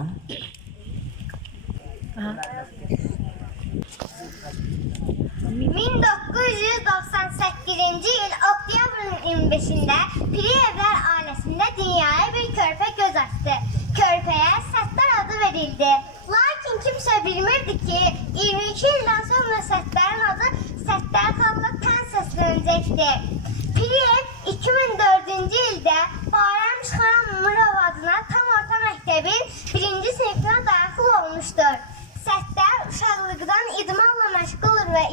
...1998 yıl Oktyabrın 25'inde Priyevler ailesinde dünyaya bir körpe göz açtı. Körpeye Settar adı verildi. Lakin kimse bilmirdi ki 22 yıldan sonra Settar'ın adı Settar Kallık'tan seslenecekti. Priyev 2004 yılda Bayram Çıxaran Murov adına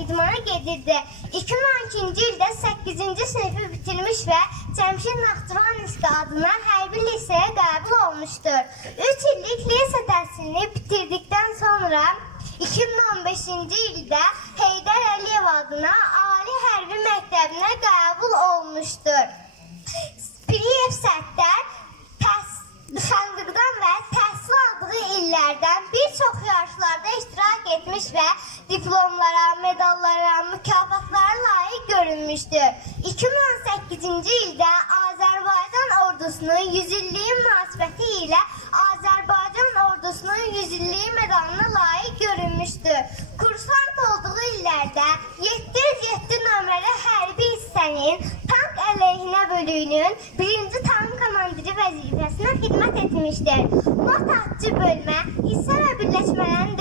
idmana gedirdi. 2012-ci ildə 8-ci sınıfı bitirmiş və Cəmşid Naxçıvanski adına hərbi liseye qəbul olmuşdur. 3 illik lise təhsilini bitirdikdən sonra 2015-ci ildə Heydər Əliyev adına Ali Hərbi Məktəbinə qəbul olmuşdur. Priyev Səttar təs uşaqlıqdan və təhsil aldığı illərdən bir çox yarışlarda iştirak etmiş və diplomlara, medallara, mükafatlara layiq görülmüşdür. 2018-ci ildə Azərbaycan ordusunun 100 illiyi münasibəti ilə Azərbaycan ordusunun 100 illiyi medalına layiq görülmüşdür. Kursant olduğu illərdə 707 nömrəli hərbi hissənin tank əleyhinə bölüyünün birinci tank komandiri vəzifəsinə xidmət etmişdir. Not atçı bölmə, hissə və birləşmələrin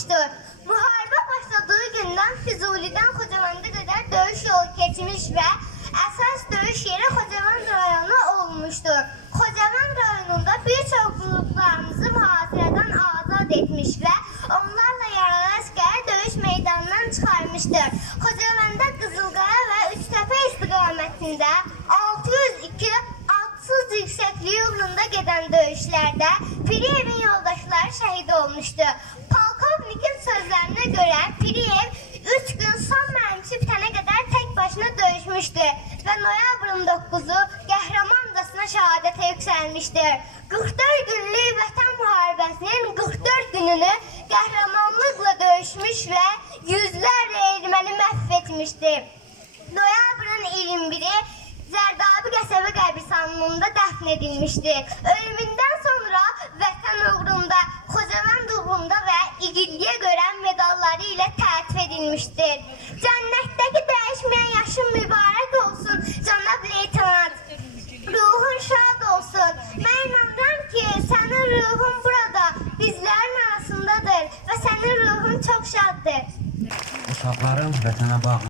olmuşdur. Müharibə başladığı gündən Füzulidən Xocavəndə qədər döyüş yolu keçmiş və əsas döyüş yeri Xocavənd rayonu olmuşdur. Xocavənd rayonunda bir çox qruplarımızı mühasirədən azad etmiş və onlarla yaralı əskəri döyüş meydanından çıxarmışdır. Xocavəndə Qızılqaya və Üçtəpə istiqamətində 602 atsız yüksəkliyi uğrunda gedən döyüşlərdə Piriyevin yoldaşları şəhid olmuşdu. Görə Piriyev 3 gün son bitənə qədər tək başına döyüşmüşdü və noyabrın 9-u qəhrəmancasına şəhadətə yüksəlmişdir. 44 günlük vətən müharibəsinin 44 gününü qəhrəmanlıqla döyüşmüş və yüzlərlə erməni məhv etmişdir. Noyabrın 21-i Zərdabi qəsəbə qəbristanlığında dəfn edilmişdir. Təltif edilmişdir. Cənnətdəki dəyişməyən yaşın mübarək olsun, cənab leytenant. Ruhun şad olsun. Mən inanıram ki, sənin ruhun burada, bizlərin arasındadır və sənin ruhun çox şaddır. Uşaqların vətənə bağlı